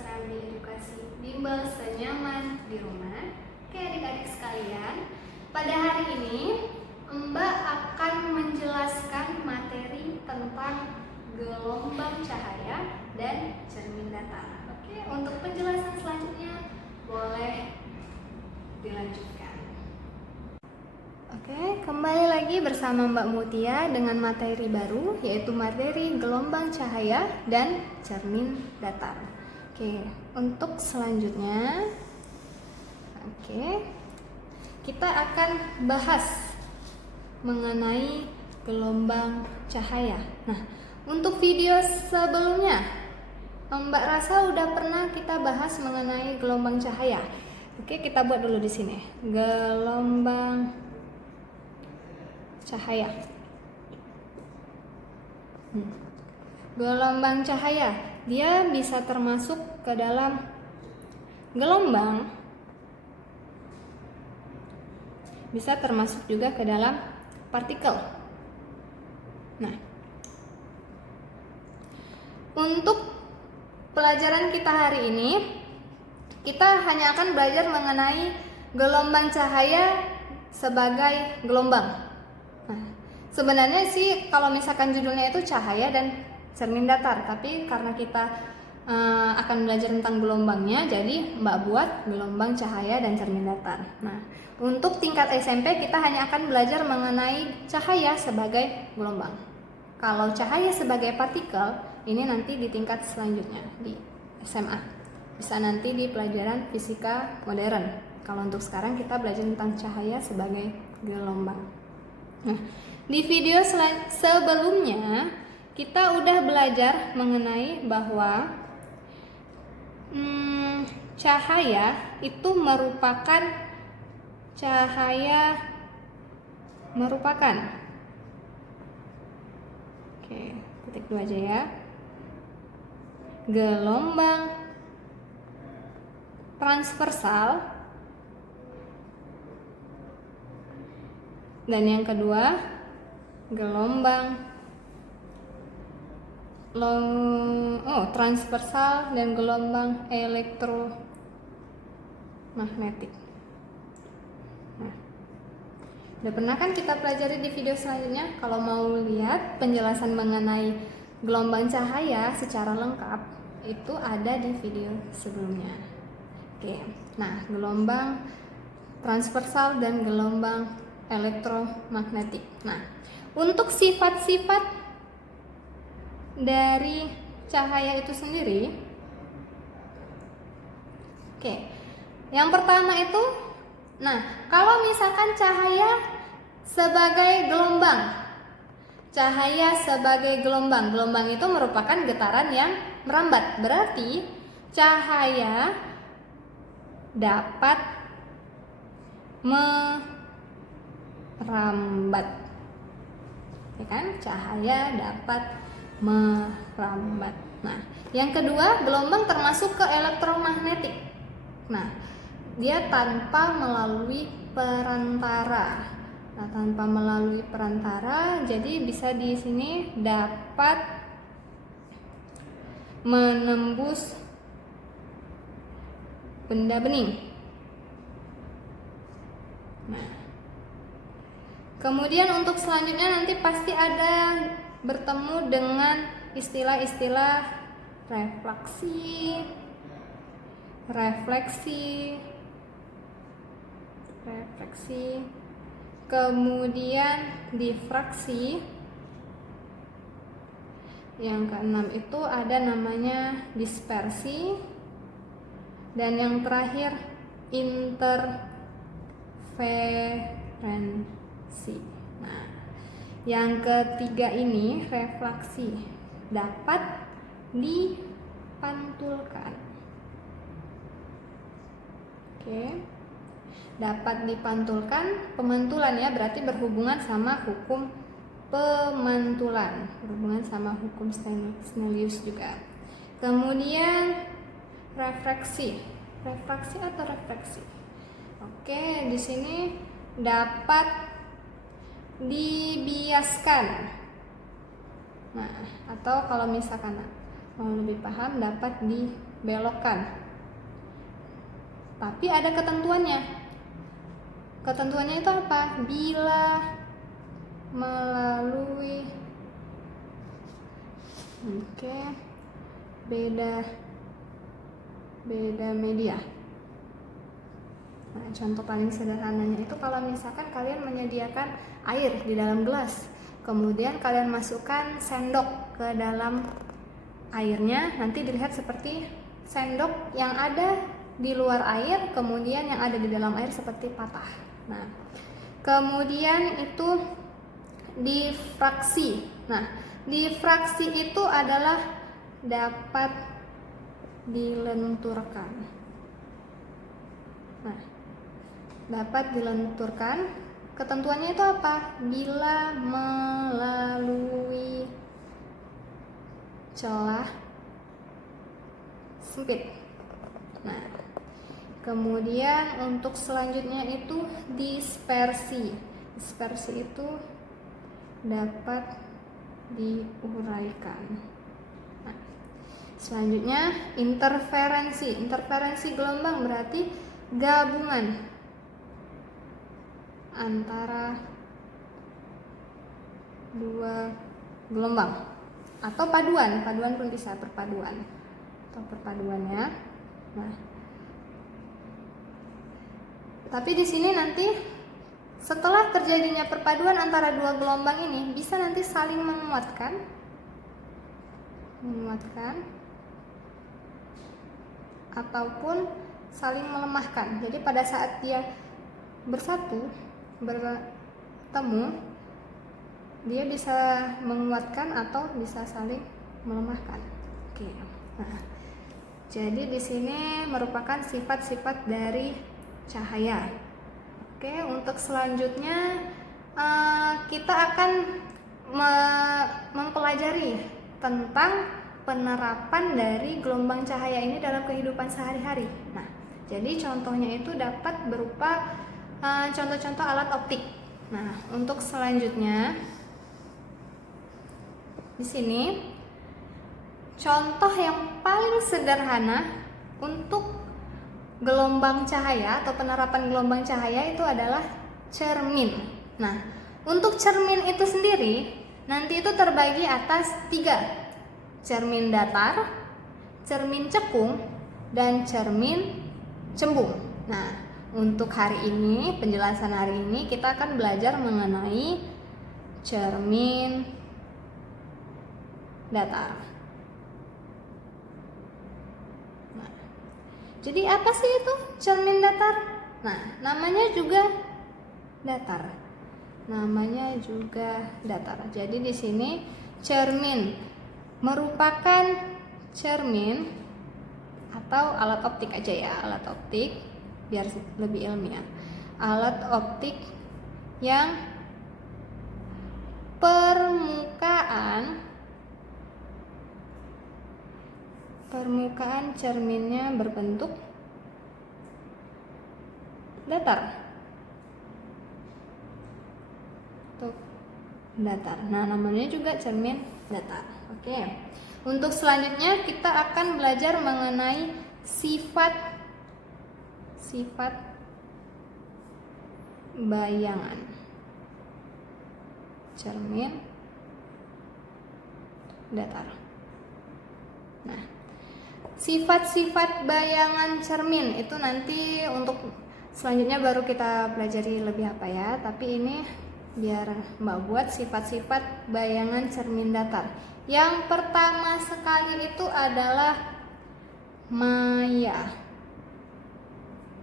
Serabi Edukasi Bimbel Senyaman di Rumah. Oke adik-adik sekalian, pada hari ini Mbak akan menjelaskan materi tentang gelombang cahaya dan cermin datar. Oke, untuk penjelasan selanjutnya boleh dilanjutkan. Oke, kembali lagi bersama Mbak Mutia dengan materi baru, yaitu materi gelombang cahaya dan cermin datar. Oke, untuk selanjutnya, kita akan bahas mengenai gelombang cahaya. Nah, untuk video sebelumnya, Mbak rasa udah pernah kita bahas mengenai gelombang cahaya. Oke, kita buat dulu di sini. Gelombang cahaya. Gelombang cahaya, dia bisa termasuk ke dalam gelombang, bisa termasuk juga ke dalam partikel. Nah, untuk pelajaran kita hari ini, kita hanya akan belajar mengenai gelombang cahaya sebagai gelombang. Nah, sebenarnya sih kalau misalkan judulnya itu cahaya dan cermin datar, tapi karena kita akan belajar tentang gelombangnya, jadi Mbak buat gelombang cahaya dan cermin datar. Nah, untuk tingkat SMP kita hanya akan belajar mengenai cahaya sebagai gelombang. Kalau cahaya sebagai partikel, ini nanti di tingkat selanjutnya di SMA. Bisa nanti di pelajaran fisika modern. Kalau untuk sekarang kita belajar tentang cahaya sebagai gelombang. Nah, di video sebelumnya kita udah belajar mengenai bahwa cahaya itu merupakan titik dua aja ya, gelombang transversal, dan yang kedua gelombang transversal dan gelombang elektromagnetik. Nah, udah pernah kan kita pelajari di video selanjutnya. Kalau mau lihat penjelasan mengenai gelombang cahaya secara lengkap, itu ada di video sebelumnya. Oke, nah gelombang transversal dan gelombang elektromagnetik. Nah, untuk sifat-sifat dari cahaya itu sendiri, yang pertama itu, nah kalau misalkan cahaya sebagai gelombang itu merupakan getaran yang merambat, berarti cahaya dapat merambat, ya kan? Cahaya dapat merambat. Nah, yang kedua, gelombang termasuk ke elektromagnetik. Nah, dia tanpa melalui perantara. Jadi bisa di sini dapat menembus benda bening. Nah, kemudian untuk selanjutnya nanti pasti ada bertemu dengan istilah-istilah refleksi, kemudian difraksi. Yang keenam itu ada namanya dispersi, dan yang terakhir interferensi. Nah, yang ketiga ini refleksi, dapat dipantulkan. Dapat dipantulkan, pemantulan ya, berarti berhubungan sama hukum pemantulan, berhubungan sama hukum Snellius juga. Kemudian refraksi atau refleksi. Di sini dapat dibiaskan. Nah, atau kalau misalkan mau lebih paham, dapat belokkan. Tapi ada ketentuannya. Ketentuannya itu apa? Bila melalui beda media. Nah, contoh paling sederhananya itu kalau misalkan kalian menyediakan air di dalam gelas, kemudian kalian masukkan sendok ke dalam airnya, nanti dilihat seperti sendok yang ada di luar air, kemudian yang ada di dalam air seperti patah. Nah, kemudian itu difraksi. Nah, difraksi itu adalah dapat dilenturkan. Nah, dapat dilenturkan. Ketentuannya itu apa? Bila melalui celah sempit. Nah, kemudian untuk selanjutnya itu dispersi. Dispersi itu dapat diuraikan. Nah, selanjutnya interferensi. Interferensi gelombang berarti gabungan antara dua gelombang atau paduan pun bisa, perpaduan atau perpaduannya. Nah, tapi di sini nanti setelah terjadinya perpaduan antara dua gelombang ini bisa nanti saling menguatkan ataupun saling melemahkan. Jadi pada saat dia bertemu, dia bisa menguatkan atau bisa saling melemahkan. Oke. Nah, jadi di sini merupakan sifat-sifat dari cahaya. Oke, untuk selanjutnya kita akan mempelajari tentang penerapan dari gelombang cahaya ini dalam kehidupan sehari-hari. Nah, jadi contohnya itu dapat berupa contoh-contoh alat optik. Nah, untuk selanjutnya di sini contoh yang paling sederhana untuk gelombang cahaya atau penerapan gelombang cahaya itu adalah cermin. Nah, untuk cermin itu sendiri nanti itu terbagi atas 3: cermin datar, cermin cekung, dan cermin cembung. Nah, untuk hari ini, penjelasan hari ini kita akan belajar mengenai cermin datar. Nah, jadi apa sih itu cermin datar? Nah, namanya juga datar. Jadi di sini cermin merupakan cermin atau alat optik aja ya, alat optik biar lebih ilmiah. Alat optik yang permukaan cerminnya berbentuk datar. Nah, namanya juga cermin datar. Oke. Untuk selanjutnya kita akan belajar mengenai sifat bayangan cermin datar. Nah, sifat-sifat bayangan cermin itu nanti untuk selanjutnya baru kita pelajari lebih apa ya. Tapi ini biar Mbak buat sifat-sifat bayangan cermin datar. Yang pertama sekali itu adalah maya.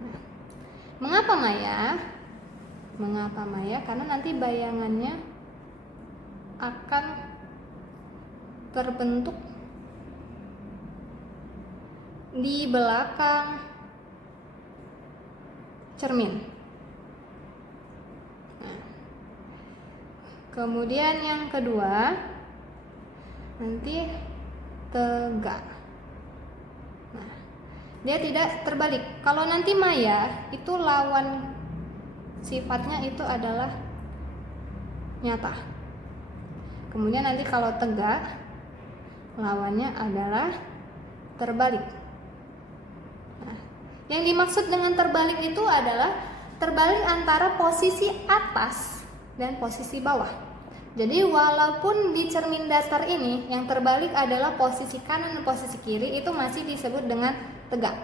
Nah, mengapa maya? Karena nanti bayangannya akan terbentuk di belakang cermin. Nah, kemudian yang kedua nanti tegak. Nah, dia tidak terbalik. Kalau nanti maya itu lawan sifatnya itu adalah nyata. Kemudian nanti kalau tegak lawannya adalah terbalik. Yang dimaksud dengan terbalik itu adalah terbalik antara posisi atas dan posisi bawah. Jadi walaupun di cermin datar ini yang terbalik adalah posisi kanan dan posisi kiri, itu masih disebut dengan tegak.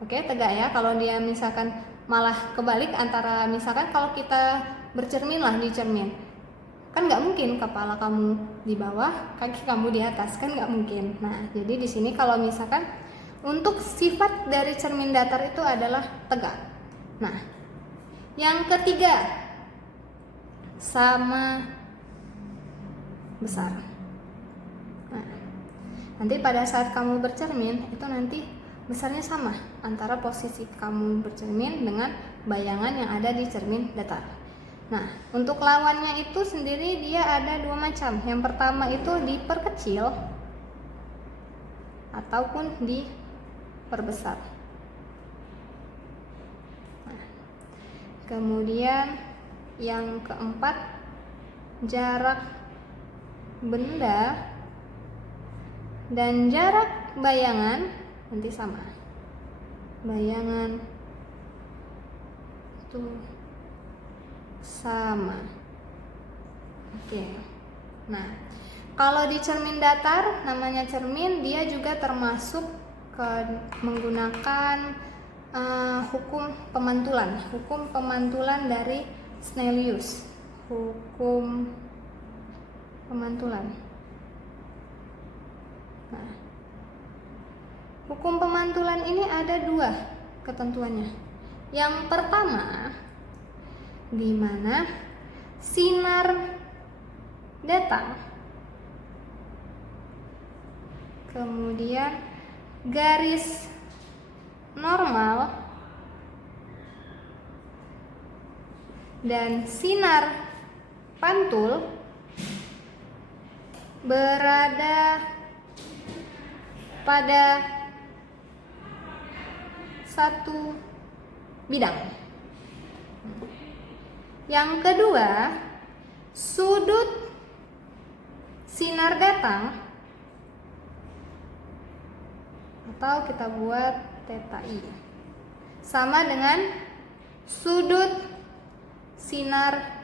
Oke, tegak ya. Kalau dia misalkan malah kebalik antara, misalkan kalau kita bercermin lah di cermin, kan nggak mungkin kepala kamu di bawah, kaki kamu di atas, kan nggak mungkin. Nah, jadi di sini kalau misalkan untuk sifat dari cermin datar itu adalah tegak. Nah, yang ketiga, sama besar. Nah, nanti pada saat kamu bercermin itu nanti besarnya sama antara posisi kamu bercermin dengan bayangan yang ada di cermin datar. Nah, untuk lawannya itu sendiri dia ada dua macam. Yang pertama itu diperkecil ataupun diperbesar. Nah, kemudian yang keempat, jarak benda dan jarak bayangan nanti sama. Bayangan itu sama. Oke. Nah, kalau di cermin datar, namanya cermin, dia juga termasuk menggunakan hukum pemantulan dari Snellius. Hukum pemantulan. Nah, hukum pemantulan ini ada dua ketentuannya. Yang pertama, di mana sinar datang, kemudian garis normal dan sinar pantul berada pada satu bidang. Yang kedua, sudut sinar datang, atau kita buat theta i, sama dengan sudut sinar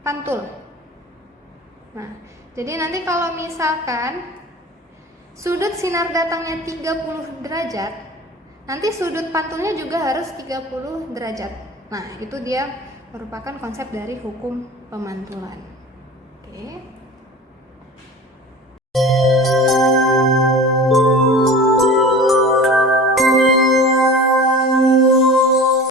pantul. Nah, jadi nanti kalau misalkan sudut sinar datangnya 30 derajat, nanti sudut pantulnya juga harus 30 derajat. Nah, itu dia merupakan konsep dari hukum pemantulan.